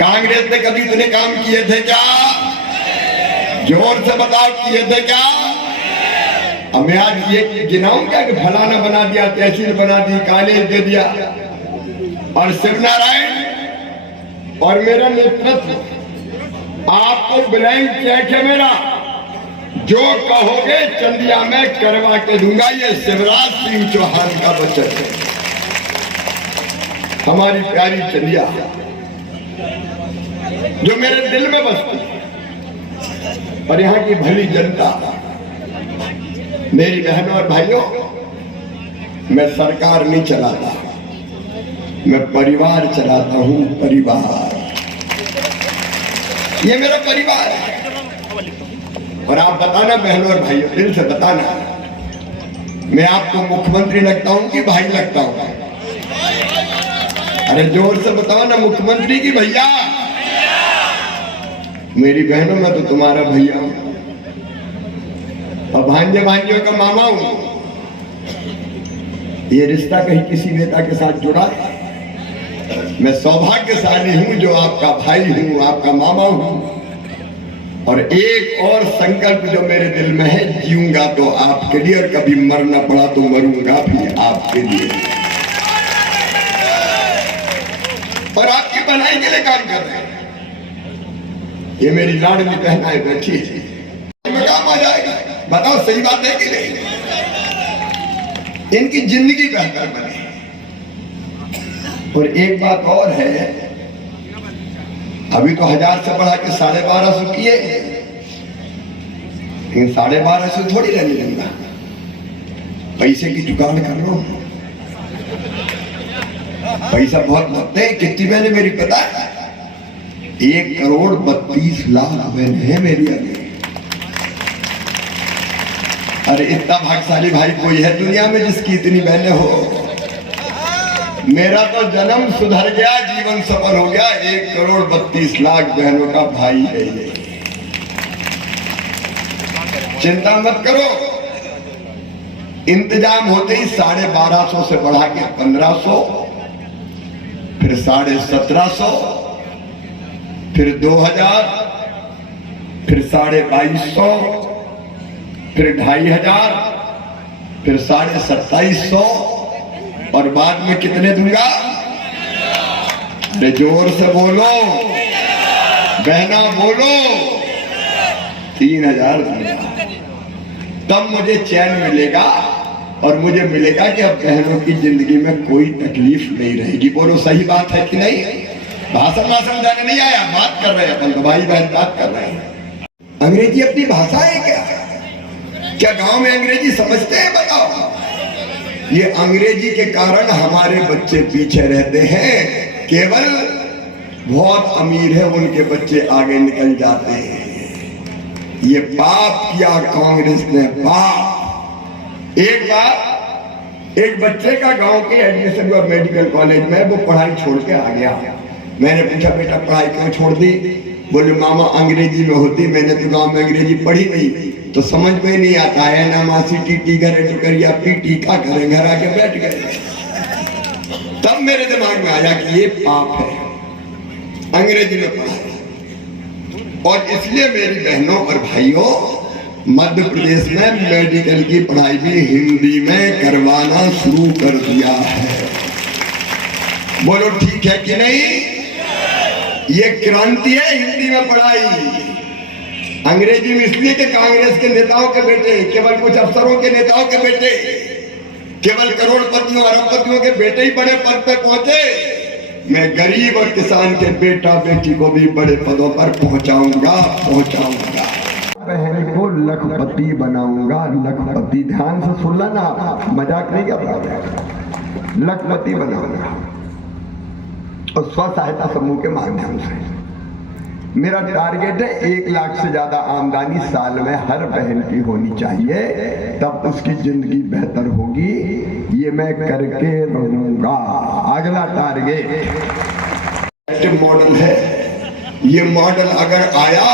कांग्रेस ने कभी इतने काम किए थे क्या? जोर से बताओ, किए थे क्या? अब मैं आज ये गिनाऊं क्या कि फलाना बना दिया, तहसील बना दी, कॉलेज दे दिया। और शिवनारायण और मेरा नेतृत्व, आपको ब्लैंक चेक है मेरा, जो कहोगे चंदिया में करवा के दूंगा। ये शिवराज सिंह चौहान का बचत है, हमारी प्यारी चंदिया जो मेरे दिल में बसती है। और यहाँ की भली जनता, मेरी बहनों और भाइयों, मैं सरकार नहीं चलाता, मैं परिवार चलाता हूँ। परिवार, ये मेरा परिवार है। और आप बताना बहनों और भाइयों, दिल से बताना, मैं आपको मुख्यमंत्री लगता हूँ कि भाई लगता हूँ? अरे जोर से बताओ ना, मुख्यमंत्री की भैया? मेरी बहनों, मैं तो तुम्हारा भैया हूं और भांजे भांजियों का मामा हूं। ये रिश्ता कहीं किसी नेता के साथ जुड़ा है? मैं सौभाग्यशाली हूं जो आपका भाई हूं, आपका मामा हूं। और एक और संकल्प जो मेरे दिल में है, जीऊंगा तो आपके लिए, और कभी मरना पड़ा तो मरूंगा भी आपके लिए। और आपकी भलाई के लिए काम कर रहे हैं। ये मेरी लाडली बहनाएं बैठी है, काम आ जाएगा। बताओ सही बात है कि नहीं? इनकी जिंदगी बेहतर बने। और एक बात और है, अभी तो 1000 से बढ़ा के 1250 किए, लेकिन 1250 थोड़ी रहने दूंगा। पैसे की जुगाड़ कर लो, पैसा बहुत लगते हैं। कितनी मैंने मेरी पता है, 1,32,00,000 बहन है मेरी अभी। अरे इतना भाग्यशाली भाई कोई है दुनिया में जिसकी इतनी बहनें हो? मेरा तो जन्म सुधर गया, जीवन सफल हो गया। 1,32,00,000 बहनों का भाई है ये। चिंता मत करो, इंतजाम होते ही 1250 से बढ़ा के 1500, फिर 1750, फिर 2000, फिर 2250, फिर 2500, फिर 2750, और बाद में कितने दूंगा? अरे जोर से बोलो बहना, बोलो। 3000 दूंगा। तब मुझे चैन मिलेगा और मुझे मिलेगा कि अब बहनों की जिंदगी में कोई तकलीफ नहीं रहेगी। बोलो सही बात है कि नहीं? भाषण जाने नहीं आया, बात कर रहे हैं अपन तो, भाई बहन बात कर रहे हैं। अंग्रेजी अपनी भाषा है क्या? क्या गांव में अंग्रेजी समझते हैं? बताओ। ये अंग्रेजी के कारण हमारे बच्चे पीछे रहते हैं। केवल बहुत अमीर है उनके बच्चे आगे निकल जाते हैं। ये पाप किया कांग्रेस ने, पाप। एक बार एक बच्चे का गांव के एडमिशन हुआ मेडिकल कॉलेज में, वो पढ़ाई छोड़ के आ गया। मैंने पूछा बेटा पढ़ाई क्यों छोड़ दी? बोले मामा अंग्रेजी में होती, मैंने तो गांव में अंग्रेजी पढ़ी नहीं, तो समझ में नहीं आता है ना। मासी टीटी करे तो करिया पीटी का करें, घर आके बैठ गए। तब मेरे दिमाग में आया कि ये पाप है अंग्रेजी में पढ़ाई। और इसलिए मेरी बहनों और भाइयों, मध्य प्रदेश में मेडिकल की पढ़ाई भी हिंदी में करवाना शुरू कर दिया है। बोलो ठीक है कि नहीं? ये क्रांति है हिंदी में पढ़ाई। अंग्रेजी में इसलिए कि कांग्रेस के नेताओं के बेटे, केवल कुछ अफसरों के नेताओं के बेटे, केवल करोड़पतियों अरबपतियों के बेटे ही बड़े पद पर पहुंचे। मैं गरीब और किसान के बेटा बेटी को भी बड़े पदों पर पहुंचाऊंगा। बहन को लखपति बनाऊंगा, लखपति। ध्यान से सुन लेना, मजाक नहीं कर रहा। लखपति बनाऊंगा और स्व सहायता समूह के माध्यम से। मेरा टारगेट है 1 लाख से ज्यादा आमदनी साल में हर बहन की होनी चाहिए, तब उसकी जिंदगी बेहतर होगी। ये मैं करके रहूंगा। अगला टारगेट मॉडल है। ये मॉडल अगर आया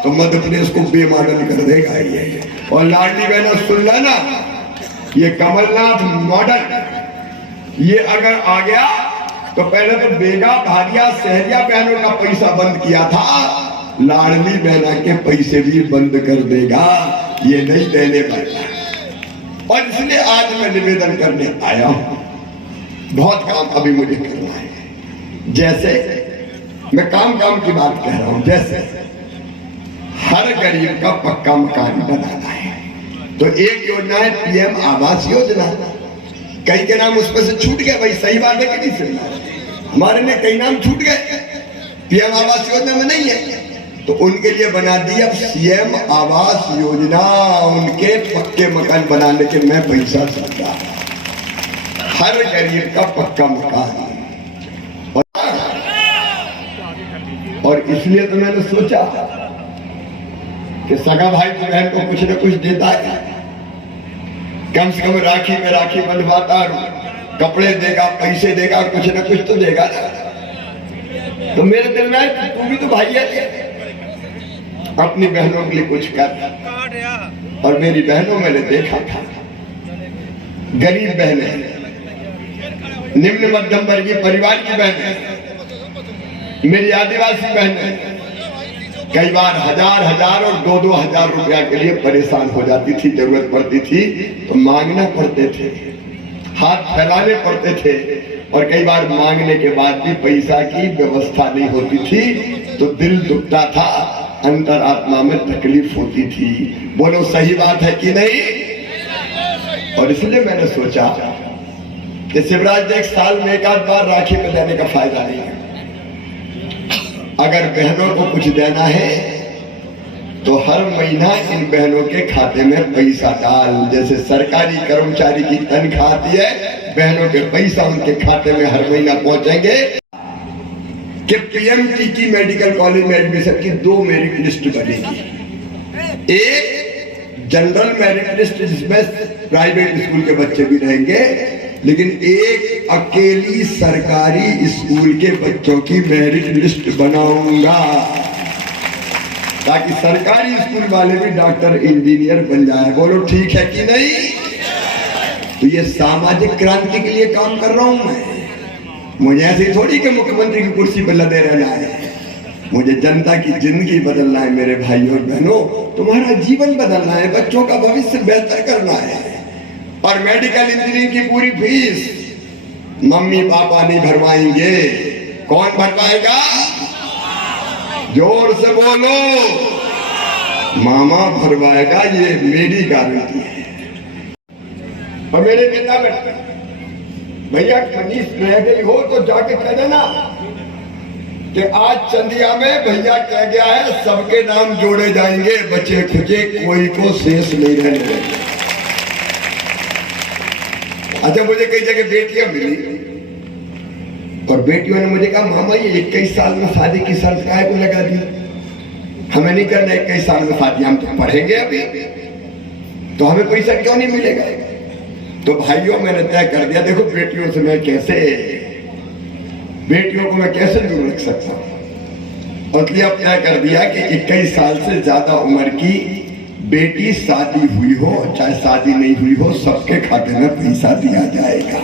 तो मध्य प्रदेश को बेमॉडल कर देगा ये। और लाडली बहना सुन लेना, ये कमलनाथ मॉडल ये अगर आ गया तो पहले तो बेगा भारिया सहरिया बहनों का पैसा बंद किया था, लाडली बहना के पैसे भी बंद कर देगा, ये नहीं देने वाला। और इसलिए आज मैं निवेदन करने आया हूं, बहुत काम अभी मुझे करना है। जैसे मैं काम की बात कह रहा हूं, जैसे हर गरीब का पक्का मकान बनाना है, तो एक योजना है पीएम आवास योजना। कई के नाम उसमें से छूट गए, भाई सही बात है कि नहीं सुनना, हमारे में कई नाम छूट गए, पीएम आवास योजना में नहीं है, तो उनके लिए बना दी अब सीएम आवास योजना। उनके पक्के मकान बनाने के मैं पैसा सकता, हर गरीब का पक्का मकान। और इसलिए तो मैंने सोचा कि सगा भाई की बहन को कुछ न कुछ देता है, कम से कम राखी में राखी बंधवाता, कपड़े देगा, पैसे देगा, कुछ न कुछ तो देगा ना। तो मेरे दिल में आया तू भी तो भाई है, अपनी बहनों के लिए कुछ कर। और मेरी बहनों मैंने देखा था, गरीब बहनें, निम्न मध्यम वर्गीय परिवार की बहनें, मेरी आदिवासी बहनें कई बार हजार और 2-2 हजार रुपया के लिए परेशान हो जाती थी, जरूरत पड़ती थी तो मांगना पड़ते थे, हाथ फैलाने पड़ते थे, और कई बार मांगने के बाद भी पैसा की व्यवस्था नहीं होती थी, तो दिल दुखता था, अंतरात्मा में तकलीफ होती थी। बोलो सही बात है कि नहीं? और इसलिए मैंने सोचा कि शिवराज एक साल में एक आध बार राखी में देने का फायदा नहीं है, अगर बहनों को कुछ देना है तो हर महीना इन बहनों के खाते में पैसा डाल। जैसे सरकारी कर्मचारी की तनख्वाह आती है, बहनों के पैसा उनके खाते में हर महीना पहुंचेंगे। कि पीएमटी की मेडिकल कॉलेज में एडमिशन की 2 मेरिट लिस्ट बनेगी, एक जनरल मेरिट लिस्ट जिसमें प्राइवेट स्कूल के बच्चे भी रहेंगे, लेकिन एक अकेली सरकारी स्कूल के बच्चों की मेरिट लिस्ट बनाऊंगा, ताकि सरकारी स्कूल वाले भी डॉक्टर इंजीनियर बन जाए। बोलो ठीक है कि नहीं? तो ये सामाजिक क्रांति के लिए काम कर रहा हूं मैं। मुझे ऐसी थोड़ी कि मुख्यमंत्री की कुर्सी पर लदे रहना है, मुझे जनता की जिंदगी बदलना है। मेरे भाइयों और बहनों, तुम्हारा जीवन बदलना है, बच्चों का भविष्य बेहतर करना है। और मेडिकल इंजीनियरिंग की पूरी फीस मम्मी पापा नहीं भरवाएंगे, कौन भरवाएगा? जोर से बोलो, मामा भरवाएगा, ये मेरी गारंटी है। और मेरे नेता भैया मनीष रह गई हो तो जाके कह देना कि आज चंदिया में भैया कह गया है सबके नाम जोड़े जाएंगे, बचे खुचे कोई को शेष नहीं रहने देंगे। अच्छा, मुझे कई जगह बेटियां मिली और बेटियों ने मुझे कहा मामा ये 21 साल में शादी की शर्त काहे को लगा दी? हमें नहीं करना 21 साल में शादी, हम तो पढ़ेंगे अभी, तो हमें पैसा क्यों नहीं मिलेगा? तो भाइयों मैंने तय कर दिया, देखो बेटियों से मैं कैसे, बेटियों को मैं कैसे दूर रख सकता हूं। और इसलिए अब तय कर दिया कि 21 साल से ज्यादा उम्र की बेटी शादी हुई हो चाहे शादी नहीं हुई हो, सबके खाते में पैसा दिया जाएगा।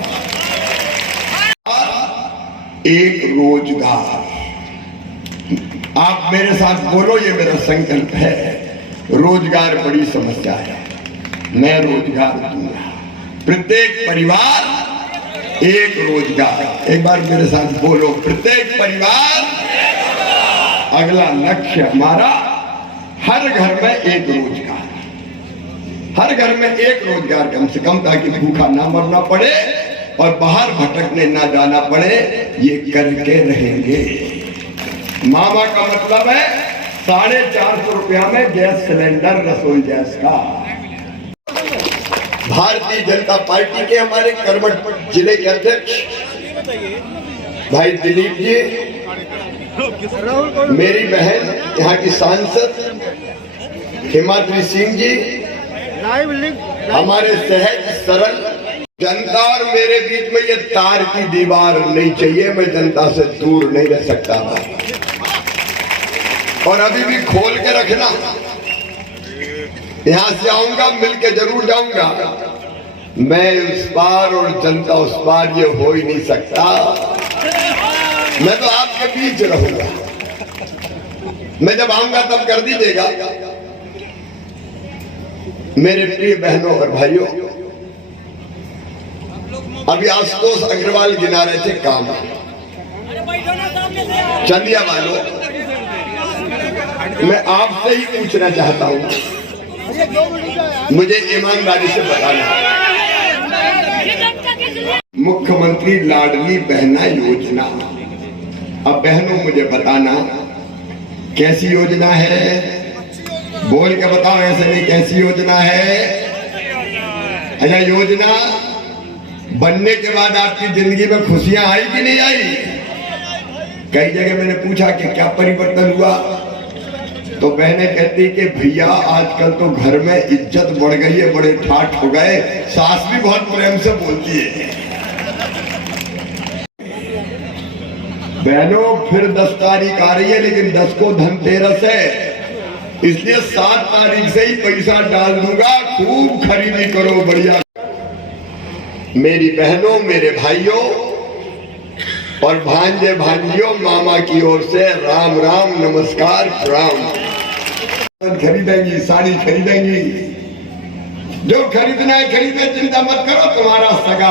एक रोजगार, आप मेरे साथ बोलो, ये मेरा संकल्प है। रोजगार बड़ी समस्या है, मैं रोजगार दूंगा, प्रत्येक परिवार एक रोजगार। एक बार मेरे साथ बोलो, प्रत्येक परिवार। अगला लक्ष्य हमारा हर घर में एक रोजगार, हर घर में एक रोजगार कम से कम, ताकि भूखा ना मरना पड़े और बाहर भटकने ना जाना पड़े। ये करके रहेंगे। मामा का मतलब है 450 रुपया में गैस सिलेंडर, रसोई गैस का। भारतीय जनता पार्टी के हमारे करमट जिले के अध्यक्ष भाई दिलीप जी, मेरी बहन यहाँ की सांसद हिमाद्री सिंह जी, हमारे सहज सरल जनता, और मेरे बीच में ये तार की दीवार नहीं चाहिए। मैं जनता से दूर नहीं रह सकता और अभी भी खोल के रखना। यहां से आऊंगा, मिलके जरूर जाऊंगा। मैं उस पार और जनता उस पार, ये हो ही नहीं सकता। मैं तो आपके बीच रहूंगा, मैं जब आऊंगा तब कर दीजिएगा। मेरे प्रिय बहनों और भाइयों, अभी आशुतोष अग्रवाल गिना रहे थे काम, चंदिया वालों, मैं आपसे ही पूछना चाहता हूं, मुझे ईमानदारी से बताना, मुख्यमंत्री लाडली बहना योजना, अब बहनों मुझे बताना कैसी योजना है, बोल के बताओ, ऐसे नहीं कैसी योजना है। अच्छा, योजना बनने के बाद आपकी जिंदगी में खुशियां आई कि नहीं आई? कई जगह मैंने पूछा कि क्या परिवर्तन हुआ, तो बहनें कहती कि भैया आजकल तो घर में इज्जत बढ़ गई है, बड़े ठाठ हो गए, सास भी बहुत प्रेम से बोलती है। बहनों, फिर 10 तारीख आ रही है, लेकिन 10 को धनतेरस है, इसलिए 7 तारीख से ही पैसा डाल दूंगा, खूब खरीदी करो बढ़िया। मेरी बहनों, मेरे भाइयों और भांजे भांजियों, मामा की ओर से राम राम, नमस्कार, प्रणाम। खरीदेंगी, साड़ी खरीदेंगी, जो खरीदना है खरीदे, चिंता मत करो, तुम्हारा सगा।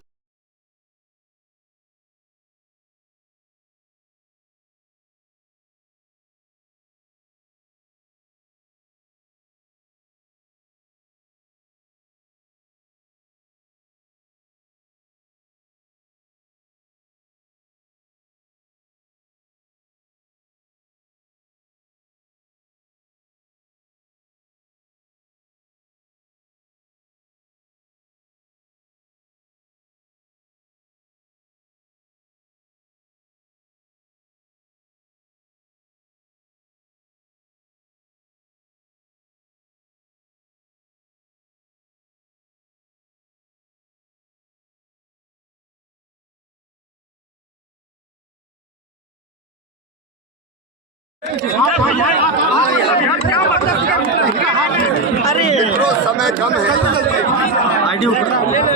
मित्रों, समय कम है।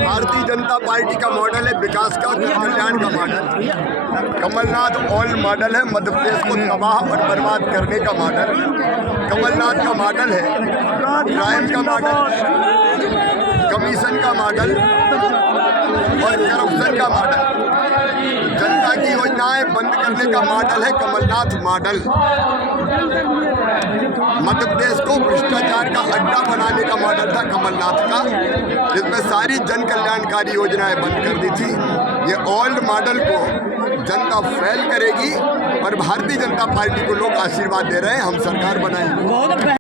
भारतीय जनता पार्टी का मॉडल है विकास का, कल्याण का मॉडल। कमलनाथ ओल्ड मॉडल है, मध्य प्रदेश को तबाह और बर्बाद करने का मॉडल। कमलनाथ का मॉडल है क्राइम का मॉडल, कमीशन का मॉडल और करप्शन का मॉडल। जनता की योजनाएं बंद करने का मॉडल है कमलनाथ मॉडल। मध्य प्रदेश को भ्रष्टाचार का अड्डा बनाने का मॉडल था कमलनाथ का, जिसमें सारी जन कल्याणकारी योजनाएं बंद कर दी थी। ये ओल्ड मॉडल को जनता फेल करेगी और भारतीय जनता पार्टी को लोग आशीर्वाद दे रहे हैं, हम सरकार बनाएंगे।